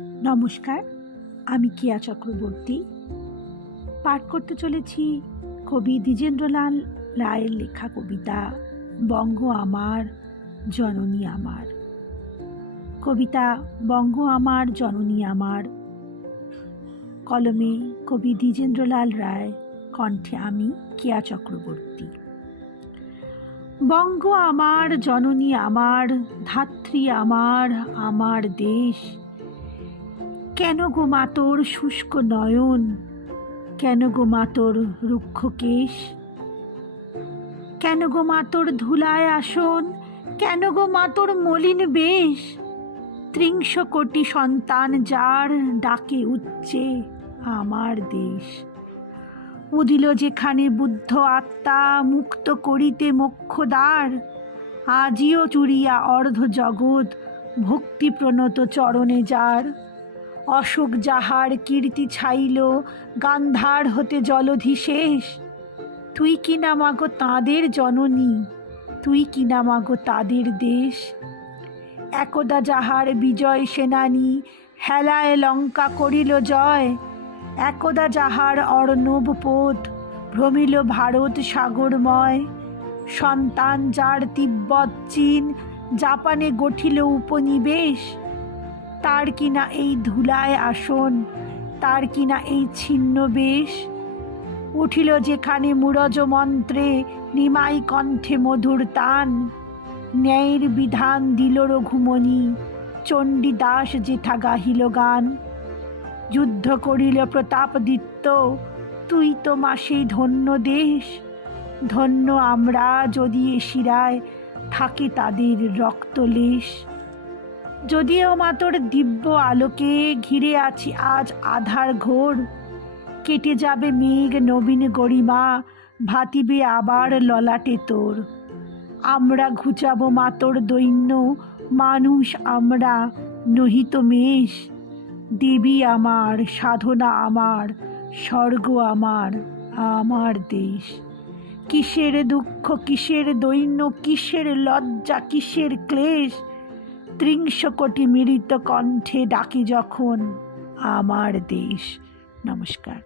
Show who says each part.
Speaker 1: নমস্কার, আমি কিয়া চক্রবর্তী। পাঠ করতে চলেছি কবি দ্বিজেন্দ্রলাল রায়ের লেখা কবিতা বঙ্গ আমার, জননী আমার। কবিতা বঙ্গ আমার, জননী আমার। কলমে কবি দ্বিজেন্দ্রলাল রায়, কণ্ঠে আমি কেয়া চক্রবর্তী। বঙ্গ আমার, জননী আমার, ধাত্রী আমার আমার দেশ কেন গো মাতোর শুষ্ক নয়ন? কেন গো মাতোর রুক্ষ কেশ? কেন গো মাতোর ধুলায় আসন? কেন গো মাতোর মলিন বেশ? ত্রিংশ কোটি সন্তান যার ডাকে উচ্চে আমার দেশ। উদিল যেখানে বুদ্ধ আত্মা মুক্ত করিতে মোক্ষদ্বার আজিও চুরিয়া অর্ধ জগৎ ভক্তি প্রণত চরণে যার। অশোক যাহার কীর্তি ছাইল, গান্ধার হতে জলধি শেষ। তুই কি না মাগো তাঁদের জননী? তুই কি না মাগো তাদের দেশ? একদা যাহার বিজয় সেনানী, হেলায় লঙ্কা করিল জয়। একদা যাহার অর্ণব পোত, ভ্রমিল ভারত সাগরময়। সন্তান যার তিব্বত চীন, জাপানে গঠিল উপনিবেশ। তার কিনা এই ধুলায় আসন, তার কিনা এই ছিন্ন বেশ উঠিল যেখানে মুরজ মন্ত্রে, নিমাই কণ্ঠে মধুর তান। ন্যায়ের বিধান দিল রঘুমণি চণ্ডীদাস যেথা গাহিল গান। যুদ্ধ করিল প্রতাপদিত্য, তুই তো মাসে ধন্য দেশ। ধন্য আমরা যদি এ শিরায় থাকে তাদের রক্তলেশ। যদিও মাতর দিব্য আলোকে ঘিরে আছি, আজ আধার ঘোর। কেটে যাবে মেঘ নবীন গরিমা, ভাতিবে আবার ললাটে তোর। আমরা ঘুচাবো মাতর দৈন্য, মানুষ আমরা, নহিত মেষ। দেবী আমার, সাধনা আমার, স্বর্গ আমার আমার দেশ। কিসের দুঃখ, কিসের দৈন্য, কিসের লজ্জা, কিসের ক্লেশ? ত্রিংশ কোটি মিলিত কণ্ঠে ডাকি যখন আমার দেশ। নমস্কার।